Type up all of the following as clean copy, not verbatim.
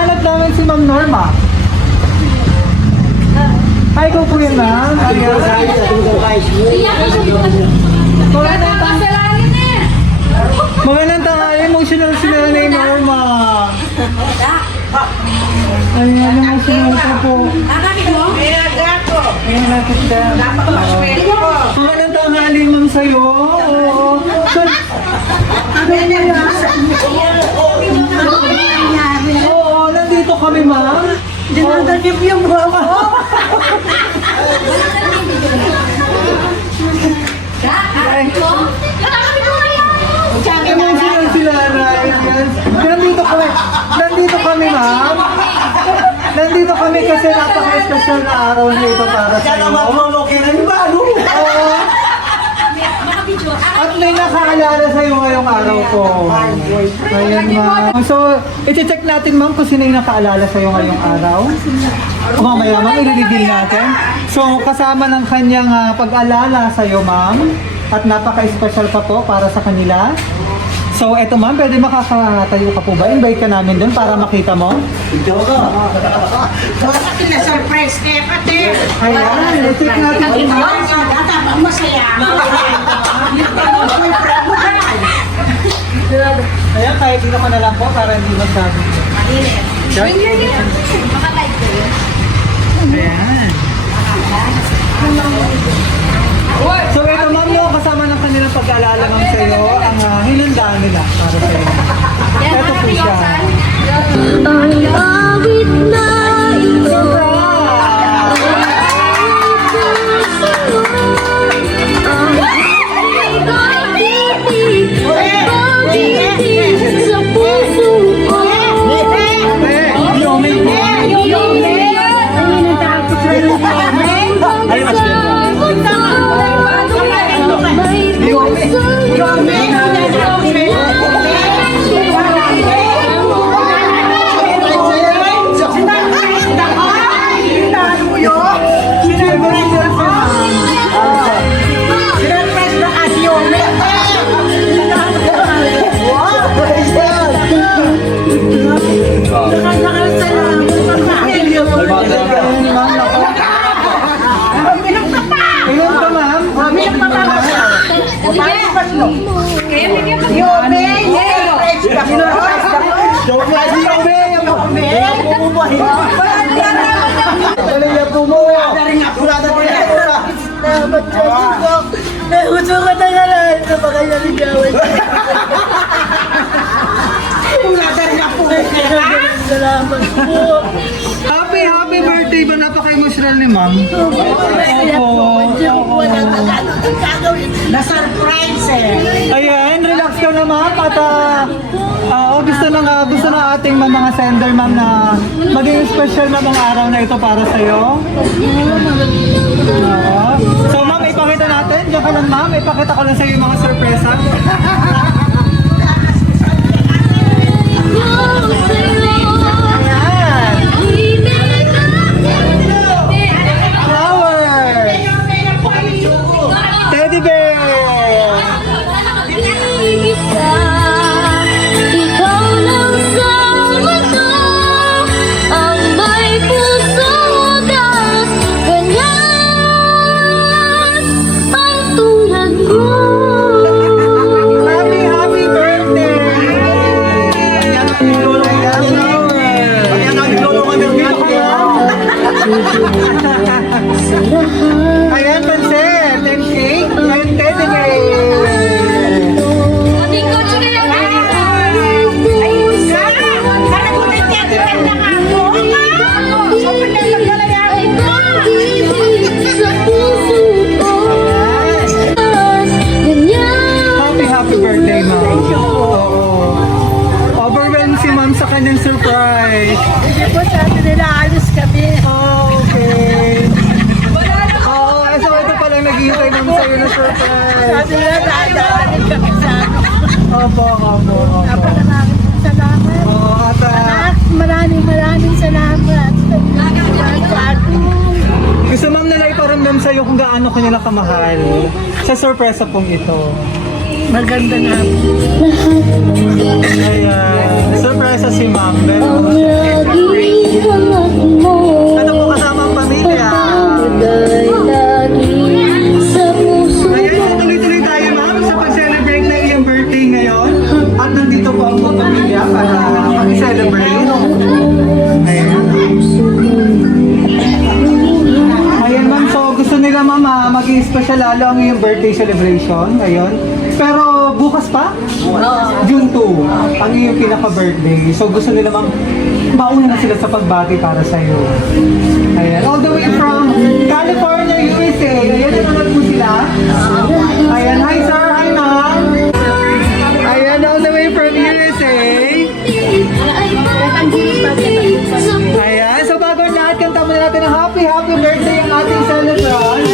Hinahanap namin si Ma'am Norma. Hi, ko po yun, ma'am. Magandang tanghali, emotional sila ni Norma. Ayan, emotional ka po. Ayan, natin ka. Magandang tanghali, ma'am, sa'yo. Oo. Oo, nandito kami, ma'am. Dinadagip yung buhok ko. Emotional sila, right? Nandito kami, ma'am. Nandito kami kasi napaka-special na araw na ito para sa iyo. Oo. At may nakaalala sa iyo ngayong araw ko. Ayan, ma'am. So, iti-check natin, ma'am, kung sino yung nakaalala sa iyo ngayong araw. O mamaya, ma'am, i-reveal natin. So, kasama ng kanyang pag-alala sa iyo, ma'am. At napaka-special pa po para sa kanila. So, eto, ma'am, pwede makakatayo ka po ba? Invite ka namin dun para makita mo. Bakit na-surprise kayo, pati? Ayan, i-check natin. Masaya. Ayan, kahit dito ka na lang po para hindi magsabi. Ayan. So ito, ma'am, no, kasama ng kanilang pag-aalala ma'am sa iyo, ang hinandaan nila para sa iyo. Ito po siya. Ang awit na ito sa puso ko. Gusto ko na nga lang ito baka naligawan. Salamat po. Happy birthday ba? Napaka-emotional ni ma'am. Na-surprise eh. Ayan, relax ka na ma'am. At gusto na ating mga sender ma'am na maging special na mga araw na ito para sa'yo. So ma'am, ipakita natin. Diyan ka lang ma'am. Ipakita ko lang sa'yo yung mga sorpresa. Teddy bear! Ikaw lang sa mundo ang may puso das ganyan ang tulad ko. Happy birthday! Ayan ang flower. Ayan ang flower. Ayan, pancit, and cake, and teddy bear. Happy birthday, ma'am. Overwhelmed si ma'am sa kanyang surprise. Hindi po sa atin nila, alis kami. Okay. So ito palang naghihintay ma'am sa'yo na surprise. Sabi nila, dadaanin kami sa ano. Opo. Maraming salamat. At Maraming salamat. gusto ma'am nila iparamdam sa'yo kung gaano ka nila kamahal sa sorpresa pong ito. Maganda nga. Ayan. Surpresa si ma'am. Ang lagi At nandito po ang buong pamilya para mag-celebrate. Ayan. Ayan ma'am, so gusto nila ma'am maging special lalo ang iyong birthday celebration ngayon. Pero bukas pa? June 2, ang iyong pinaka-birthday. So gusto nila ma'am, mauna na sila sa pagbati para sa iyo. Ayan, all the way from California, USA. Ayan, nanonood po sila. Ayan, hi sir, hi ma'am. Ayan, all the way from USA. Ayan, so bago ang lahat, kanta muna natin ng happy birthday ang ating celebrant.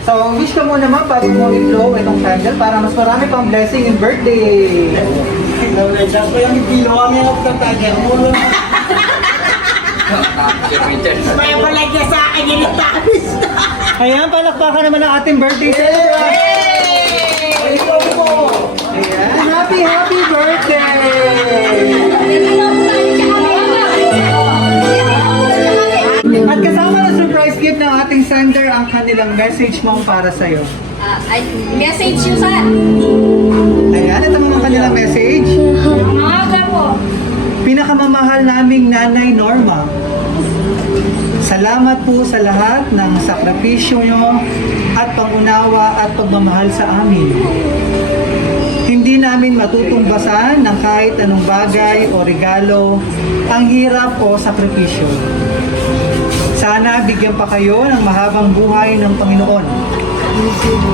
So, wish ka muna ma'am bago mo i-blow itong candle para mas marami pang blessing in birthday. May balagya sa akin yung itabis. Ayan, palakpakan naman ang ating birthday celebrant. Ayan, happy birthday! At kasama ng surprise gift ng ating sender ang kanilang message mong para sa'yo. Message yun sa Ayan, ito mga kanilang message. mga po. Pinakamamahal naming Nanay Norma, salamat po sa lahat ng sakripisyo nyo at pangunawa at pagmamahal sa amin. Hindi namin matutungbasan ng kahit anong bagay o regalo, ang hirap o sakripisyo. Sana bigyan pa kayo ng mahabang buhay ng Panginoon.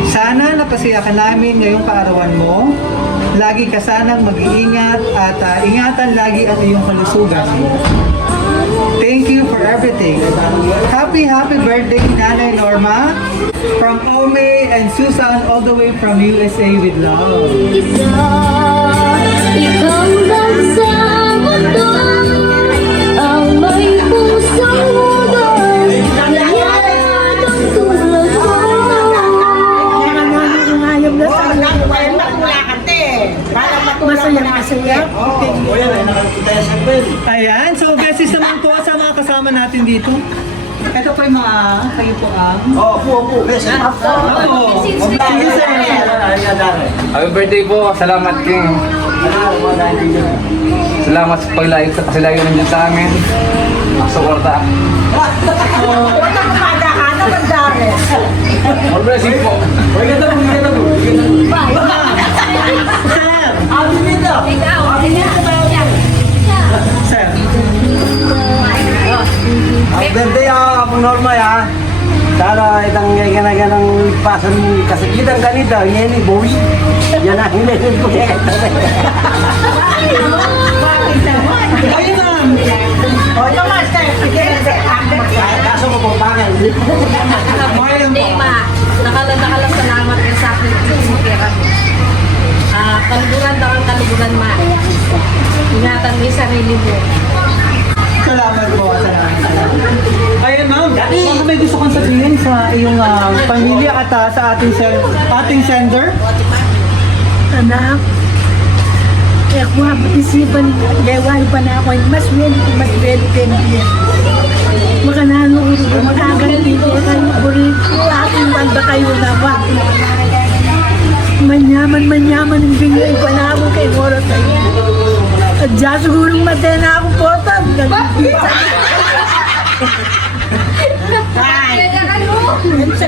Sana napasaya ka namin ngayong kaarawan mo. Lagi ka sanang mag-iingat at ingatan lagi ang iyong kalusugan. Thank you for everything. Happy birthday, Nanay Norma. From Ome and Susan all the way from USA with love. Ikaw lang sa mundo ang may pusong hudas. Lahat ang tulad ko. Ngayong na sa masaya. Ayan, so beses naman po sa mga kasama natin dito. Ito po yung mga kayo po ang... Opo. Yes, Oo. Sige sir. Happy birthday po. Salamat King. Salamat sa paglayo kasi lagi nandiyan sa amin. Suporta. More blessing po. Sir. Ang birthday Apo Norma ya. Sana itang ganang pasan kasakitan ganito. Yan ni Bowie. Yan ang hinilin ko yan. Ayun ma'am. Kaso ko po pangal. Ayun po. Nakalang salamat ka sa akin mo kaya kaluguran daw ang kaluguran ma. Ingatan mo yung sarili mo. Salamat po. Ayun ma'am. Baka may gusto kang sabihin sa iyong pamilya at sa ating sender? Anak, kaya ko isipan, lewan pa na ako, mas well, makananong magaganti ko kayo, burit ko, aking banda kayo naman. Manyaman ang bingay pa na ako kay Mora kayo. At dyan sigurong matay na ako po,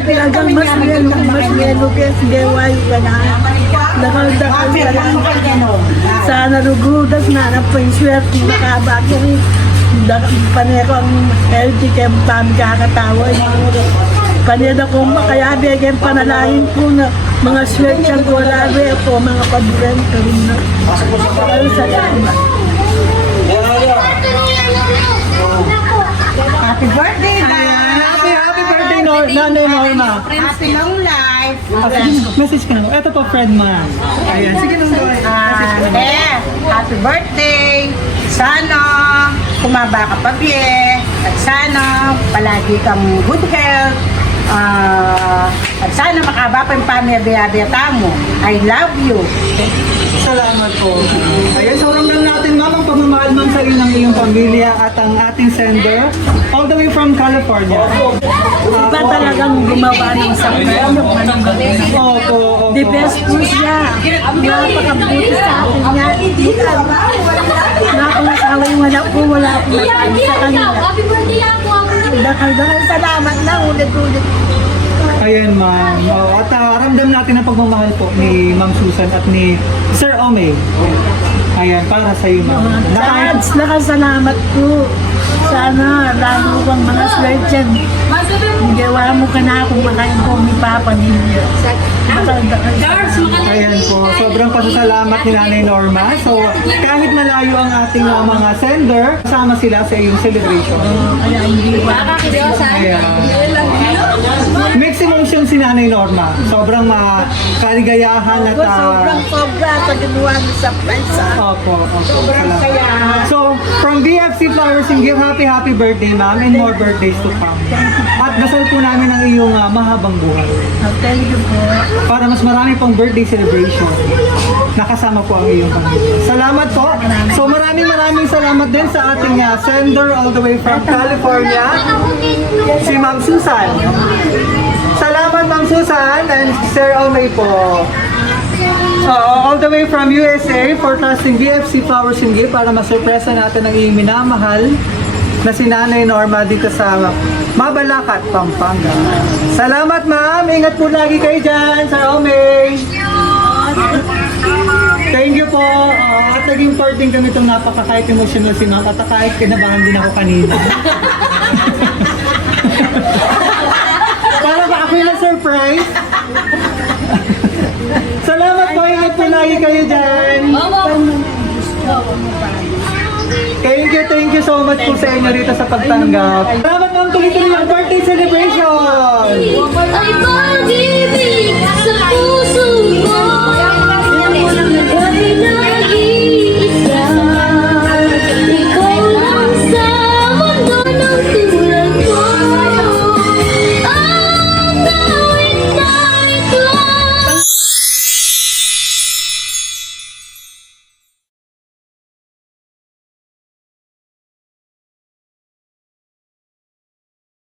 talagang mas melo kaya sige wayo ka na. Nakaldakal ka lang. Sana rugudas na na po yung swerte makabakiri. Paneko ang healthy kaya pami kakatawad. Paneda ko kaya bigyan panalain ko na mga swerte ang kulabi ako mga pabulan ka rin na. Salamat. Happy birthday, Ayan, happy birthday, Nanay Norma. Happy long life. Message ka na. Ito po, friend mo. Ayan, sige nung gawin. Happy birthday. Sana kumaba ka pa, Bie. At sana palagi kang good health. At sana makaba pa yung pamilya-biyata mo. I love you. Salamat po. Ayan, so ramdam natin, ma'am, ang pagmamahal man sa iyo ng iyong pamilya at ang ating sender all the way from California. Iba talagang gumawa ng sakit. Opo. The best po siya. Napakabuti sa akin niya. Nakakasaway, wala po matali sa kanya. Happy birthday ako. Dakal-dakal salamat na ulit-ulit. Ayan, ma'am. Oh, at ramdam natin ang pagmamahal po ni Ma'am Susan at ni Sir Ome. Ayan, para sa iyo, ma'am. Nakasalamat po. Sana lalo kang mga swerte. Gawa mo ka na kung makain ko ni Papa ninyo. Ayan po, sobrang pasasalamat ni Nanay Norma. So, kahit malayo ang ating mga sender, kasama sila sa iyong celebration. Kaya hindi ba? Ayan. Mixed emotion si Nanay Norma. Sobrang kaligayahan at... Sobrang sobra sa ginawa niyo sa prensa. Opo. Salamat. So, from BFC Flowers and Gift, happy birthday, ma'am, and more birthdays to come. At dasal po namin ang iyong mahabang buhay. Thank you po. Para mas marami pang birthday celebration. Nakasama po ang iyong pamilya. Salamat po. So, maraming salamat din sa ating sender all the way from California, si Ma'am Susan. Salamat, Ma'am Susan, and Sir Omay po. All the way from USA for trusting BFC Flowers and Gift para masurpresa natin ang iyong minamahal na si Nanay Norma dito sa Mabalacat, Pampanga. Salamat, ma'am. Ingat po lagi kayo dyan, Sir Omay. Thank you po. At naging part din kami itong napaka-kahit emotional si ma'am at kahit kinabahan din ako kanina. Para ba ako yung na-surprise? Salamat po. Ingat po lagi kayo dyan. Thank you so much po sa inyo dito sa pagtanggap. Salamat, ma'am. Tuloy-tuloy ang birthday celebration! Ay pag-ibig sa puso